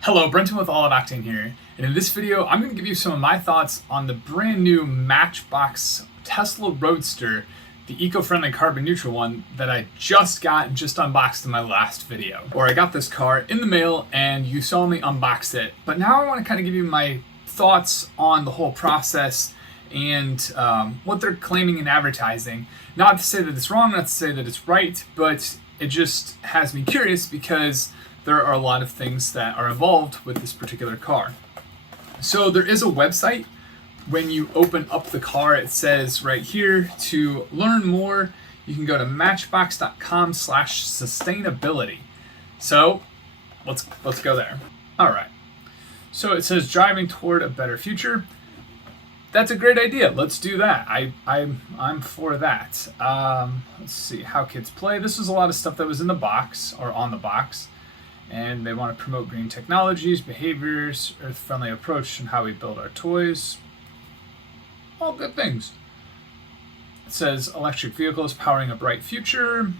Hello, Brenton with All of Octane here, and in this video I'm going to give you some of my thoughts on the brand new Matchbox Tesla Roadster, the eco-friendly carbon neutral one that I just got and just unboxed in my last video. Or I got this car in the mail and you saw me unbox it, but now I want to kind of give you my thoughts on the whole process and what they're claiming and advertising. Not to say that it's wrong, not to say that it's right, but it just has me curious because there are a lot of things that are involved with this particular car. So there is a website. When you open up the car, it says right here to learn more, you can go to matchbox.com/sustainability. So let's go there. All right. So it says driving toward a better future. That's a great idea. Let's do that. I'm for that. Let's see how kids play. This is a lot of stuff that was in the box or on the box. And they want to promote green technologies, behaviors, earth-friendly approach, and how we build our toys. All good things. It says electric vehicles powering a bright future.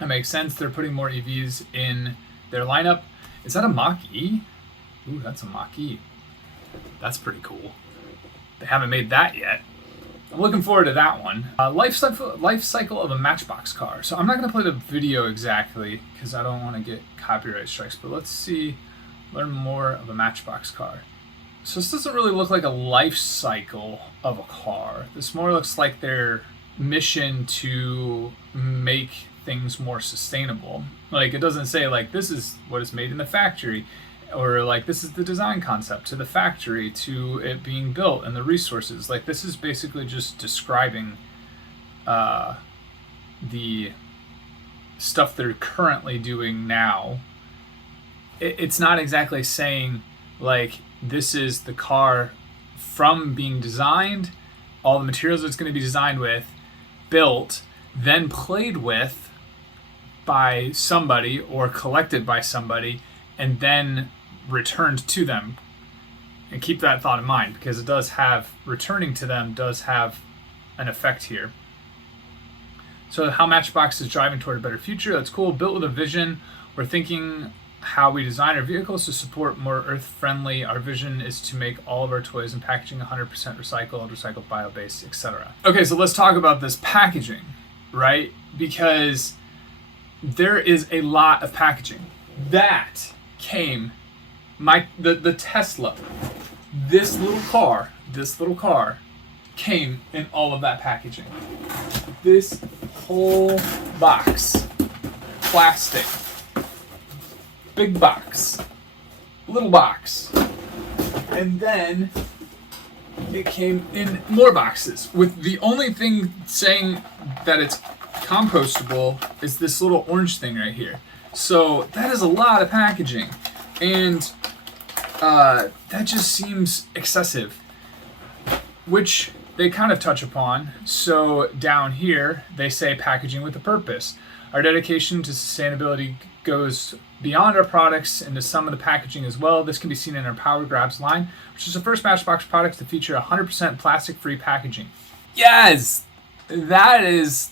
That makes sense. They're putting more EVs in their lineup. Is that a Mach-E? Ooh, that's a Mach-E. That's pretty cool. They haven't made that yet. I'm looking forward to that one. Life cycle of a Matchbox car. So I'm not going to play the video exactly because I don't want to get copyright strikes, but let's see, learn more of a Matchbox car. So this doesn't really look like a life cycle of a car. This more looks like their mission to make things more sustainable. Like it doesn't say like this is what is made in the factory, or like this is the design concept to the factory to it being built and the resources. Like this is basically just describing the stuff they're currently doing now. It's not exactly saying like this is the car from being designed, all the materials it's going to be designed with, built, then played with by somebody or collected by somebody, and then returned to them. And keep that thought in mind because it does have, returning to them does have an effect here. So how Matchbox is driving toward a better future, that's cool. Built with a vision, we're thinking how we design our vehicles to support more earth-friendly. Our vision is to make all of our toys and packaging 100% recycled, bio-based, etc. Okay, so let's talk about this packaging, right? Because there is a lot of packaging. That came, the Tesla, this little car came in all of that packaging. This whole box, plastic, big box, little box, and then it came in more boxes with the only thing saying that it's compostable is this little orange thing right here. So that is a lot of packaging, and that just seems excessive, which they kind of touch upon. So down here they say packaging with a purpose. Our dedication to sustainability goes beyond our products into some of the packaging as well. This can be seen in our Power Grabs line, which is the first Matchbox product to feature 100% plastic-free packaging. Yes, those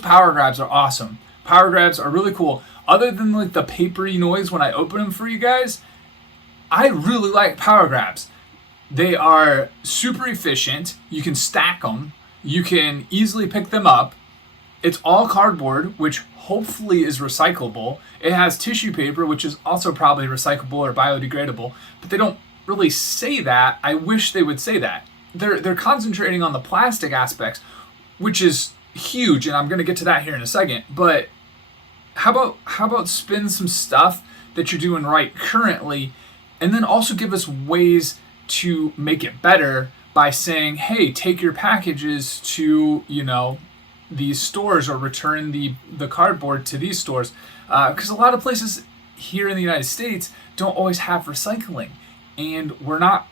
Power Grabs are awesome. Power Grabs are really cool. Other than like the papery noise when I open them for you guys, I really like Power Grabs. They are super efficient. You can stack them. You can easily pick them up. It's all cardboard, which hopefully is recyclable. It has tissue paper, which is also probably recyclable or biodegradable, but they don't really say that. I wish they would say that. They're concentrating on the plastic aspects, which is huge, and I'm going to get to that here in a second. But how about spin some stuff that you're doing right currently, and then also give us ways to make it better by saying, hey, take your packages to, these stores, or return the cardboard to these stores, because a lot of places here in the United States don't always have recycling, and we're not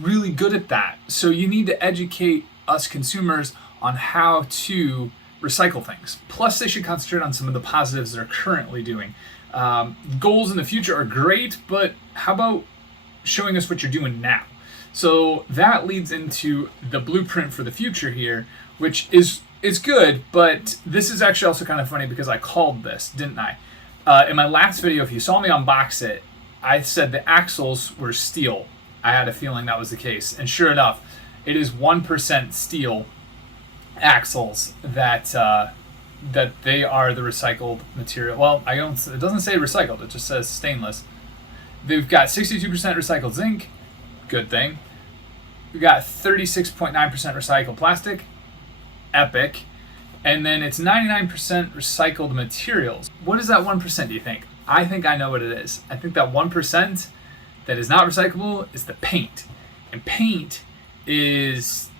really good at that. So you need to educate us consumers on how to recycle things. Plus, they should concentrate on some of the positives they're currently doing. Goals in the future are great, but how about showing us what you're doing now? So that leads into the blueprint for the future here, which is It's good, but this is actually also kind of funny because I called this, didn't I? In my last video, if you saw me unbox it, I said the axles were steel. I had a feeling that was the case, and sure enough, it is 1% steel axles that they are the recycled material. Well, it doesn't say recycled; it just says stainless. They've got 62% recycled zinc, good thing. We've got 36.9% recycled plastic, epic. And then it's 99% recycled materials. What is that 1%, do you think? I think I know what it is. I think that 1% that is not recyclable is the paint. And paint is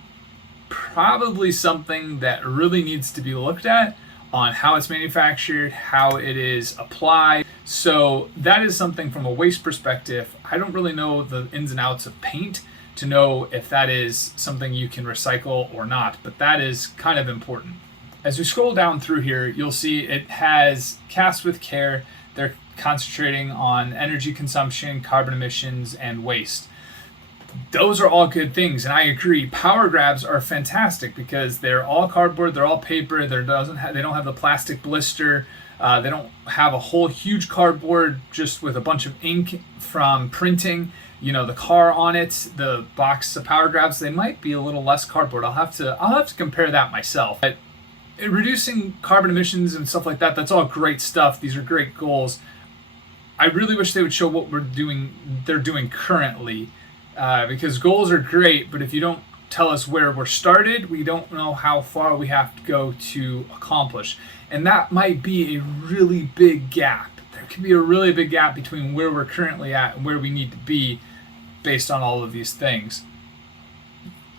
probably something that really needs to be looked at on how it's manufactured, how it is applied. So that is something from a waste perspective. I don't really know the ins and outs of paint to know if that is something you can recycle or not, but that is kind of important. As we scroll down through here, you'll see it has cast with care. They're concentrating on energy consumption, carbon emissions, and waste. Those are all good things, and I agree. Power grabs are fantastic because they're all cardboard, they're all paper. They don't have the plastic blister. They don't have a whole huge cardboard just with a bunch of ink from printing. You know, the car on it, the box of power grabs. They might be a little less cardboard. I'll have to compare that myself. But reducing carbon emissions and stuff like that, that's all great stuff. These are great goals. I really wish they would show what they're doing currently, because goals are great, but if you don't tell us where we're started, we don't know how far we have to go to accomplish. And that might be a really big gap. There could be a really big gap between where we're currently at and where we need to be based on all of these things.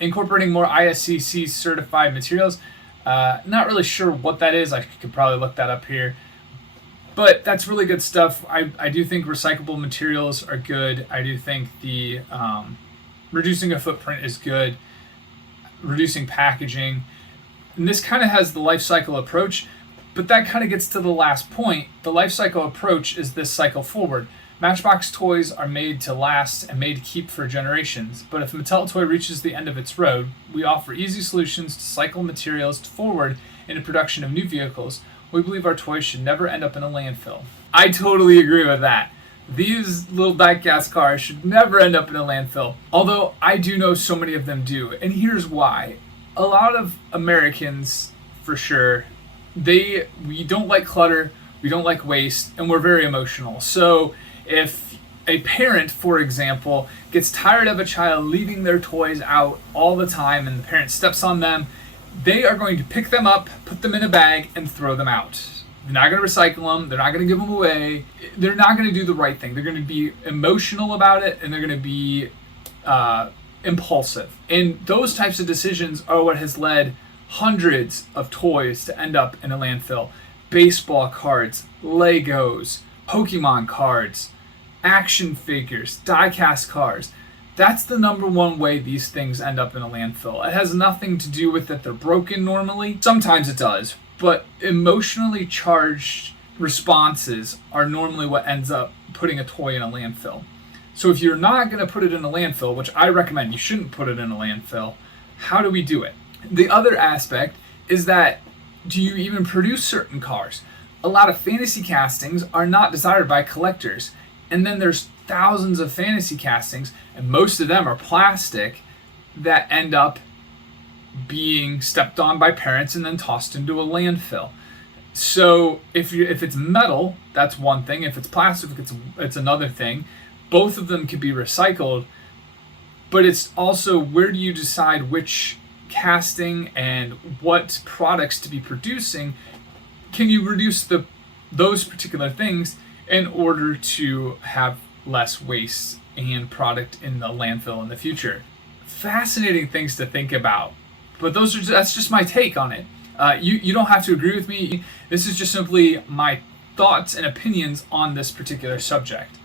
Incorporating more ISCC certified materials. Not really sure what that is. I could probably look that up here. But that's really good stuff. I do think recyclable materials are good. I do think the reducing a footprint is good. Reducing packaging. And this kind of has the life cycle approach, but that kind of gets to the last point. The life cycle approach is this cycle forward. Matchbox toys are made to last and made to keep for generations, but if a Mattel toy reaches the end of its road, we offer easy solutions to cycle materials forward into production of new vehicles. We believe our toys should never end up in a landfill. I totally agree with that. These little diecast cars should never end up in a landfill, although I do know so many of them do, and here's why. A lot of Americans, for sure, we don't like clutter, we don't like waste, and we're very emotional. So if a parent, for example, gets tired of a child leaving their toys out all the time and the parent steps on them, they are going to pick them up, put them in a bag, and throw them out. They're not going to recycle them. They're not going to give them away. They're not going to do the right thing. They're going to be emotional about it, and they're going to be impulsive. And those types of decisions are what has led hundreds of toys to end up in a landfill. Baseball cards, Legos, Pokemon cards, action figures, die-cast cars. That's the number one way these things end up in a landfill. It has nothing to do with that they're broken normally. Sometimes it does, but emotionally charged responses are normally what ends up putting a toy in a landfill. So if you're not going to put it in a landfill, which I recommend you shouldn't put it in a landfill, how do we do it? The other aspect is that, do you even produce certain cars? A lot of fantasy castings are not desired by collectors. And then there's thousands of fantasy castings, and most of them are plastic, that end up being stepped on by parents and then tossed into a landfill. So if it's metal, that's one thing. If it's plastic, it's another thing. Both of them could be recycled, but it's also, where do you decide which casting and what products to be producing? Can you reduce those particular things in order to have less waste and product in the landfill in the future? Fascinating things to think about, but that's just my take on it. You don't have to agree with me. This is just simply my thoughts and opinions on this particular subject,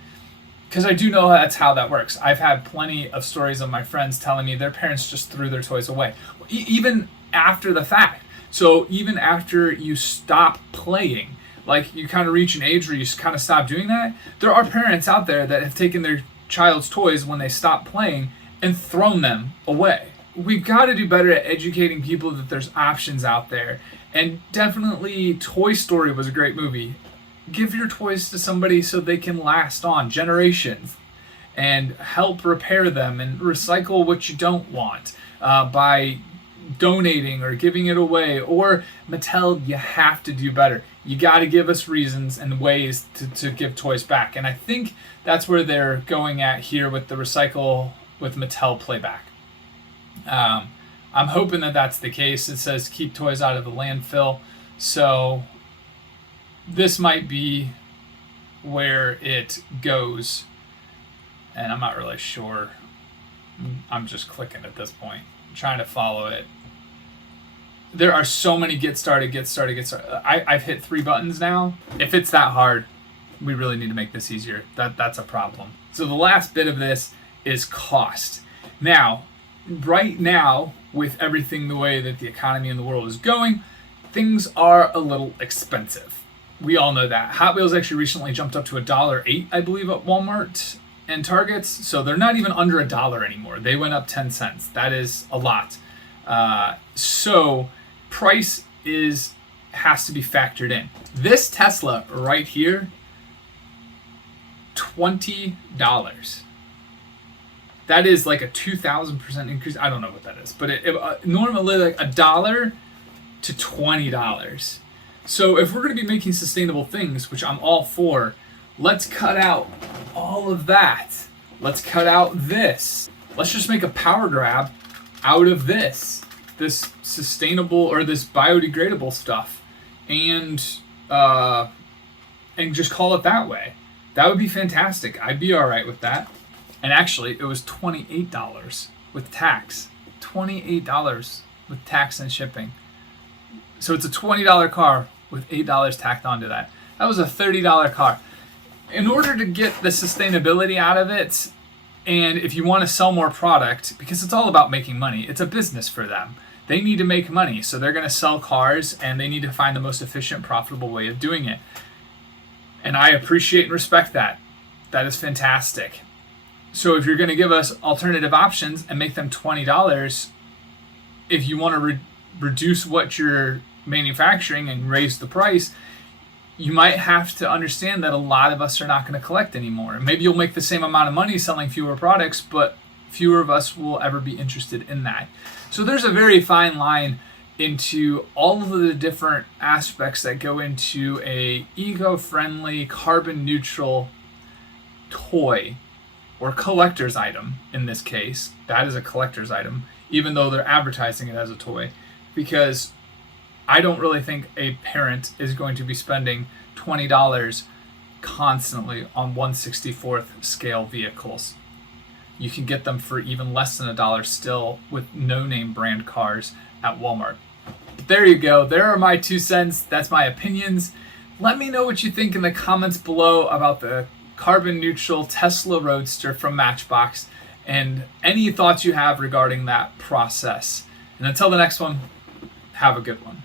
because I do know that's how that works. I've had plenty of stories of my friends telling me their parents just threw their toys away, even after the fact. So even after you stop playing, like you kind of reach an age where you kind of stop doing that, there are parents out there that have taken their child's toys when they stop playing and thrown them away. we've got to do better at educating people that there's options out there. And definitely Toy Story was a great movie. Give your toys to somebody so they can last on generations and help repair them and recycle what you don't want by donating or giving it away. Or Mattel, you have to do better. You got to give us reasons and ways to give toys back. And I think that's where they're going at here with the Recycle with Mattel Playback. I'm hoping that that's the case. It says keep toys out of the landfill. So this might be where it goes. And I'm not really sure. I'm just clicking at this point, trying to follow it. There are so many get started. I've hit 3 buttons now. If it's that hard, we really need to make this easier. That's a problem. So the last bit of this is cost. Now, right now, with everything the way that the economy in the world is going, things are a little expensive. We all know that. Hot Wheels actually recently jumped up to $1.08, I believe, at Walmart and Targets. So they're not even under $1 anymore. They went up 10 cents. That is a lot. So price has to be factored in. This Tesla right here, $20. That is like a 2,000% increase. I don't know what that is, but it normally like $1 to $20. So if we're going to be making sustainable things, which I'm all for, let's cut out all of that. Let's cut out this. Let's just make a power grab out of this sustainable or this biodegradable stuff, and just call it that way. That would be fantastic. I'd be all right with that. And actually, it was $28 with tax. $28 with tax and shipping. So it's a $20 car with $8 tacked onto that. That was a $30 car. In order to get the sustainability out of it, and if you want to sell more product, because it's all about making money, it's a business for them. They need to make money, so they're going to sell cars, and they need to find the most efficient, profitable way of doing it. And I appreciate and respect that. That is fantastic. So if you're going to give us alternative options and make them $20, if you want to reduce what you're manufacturing and raise the price, you might have to understand that a lot of us are not going to collect anymore. Maybe you'll make the same amount of money selling fewer products, but fewer of us will ever be interested in that. So there's a very fine line into all of the different aspects that go into a eco-friendly, carbon-neutral toy or collector's item. In this case, that is a collector's item, even though they're advertising it as a toy, because I don't really think a parent is going to be spending $20 constantly on 1/64th scale vehicles. You can get them for even less than $1 still with no-name brand cars at Walmart. But there you go. There are my 2 cents. That's my opinions. Let me know what you think in the comments below about the carbon neutral Tesla Roadster from Matchbox and any thoughts you have regarding that process. And until the next one, have a good one.